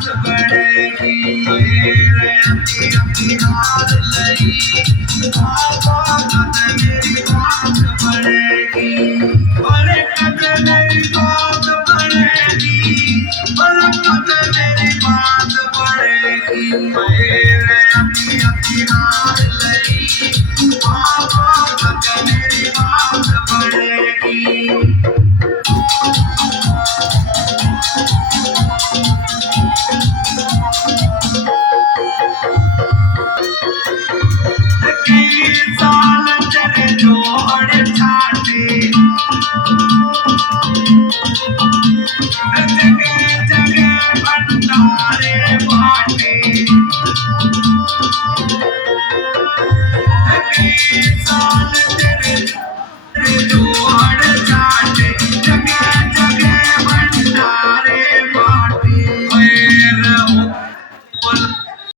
बढ़ेगी मेरे अपनी रात लगी मेरी बात बढ़ेगी बड़े कद मेरी बात बढ़ेगी बड़े कद मेरी बात बढ़ेगी